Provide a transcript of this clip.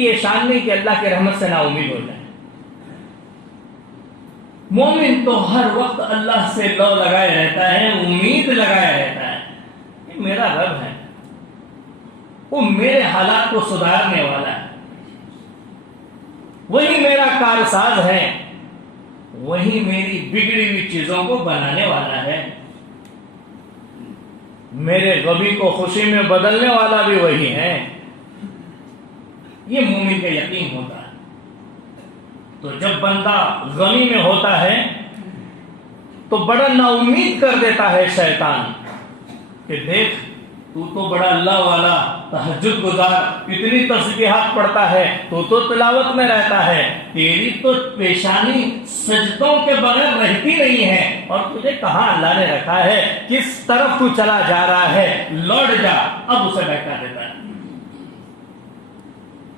کی یہ شان نہیں کہ اللہ کی رحمت سے نا امید ہو جائے. مومن تو ہر وقت اللہ سے لو لگائے رہتا ہے, امید لگائے رہتا ہے کہ میرا رب ہے, وہ میرے حالات کو سدھارنے والا ہے, وہی میرا کارساز ہے, وہی میری بگڑی ہوئی چیزوں کو بنانے والا ہے, میرے غمی کو خوشی میں بدلنے والا بھی وہی ہے. یہ مومن کا یقین ہوتا ہے. تو جب بندہ غمی میں ہوتا ہے تو بڑا نا امید کر دیتا ہے شیطان کہ دیکھ تو بڑا اللہ والا, تہجد گزار, اتنی تسبیحات پڑھتا ہے, تو تلاوت میں رہتا ہے, تیری تو پیشانی سجدوں کے بغیر رہتی نہیں ہے, اور تجھے کہاں اللہ نے رکھا ہے, کس طرف تو چلا جا رہا ہے, لوٹ جا. اب اسے بہکا دیتا ہے.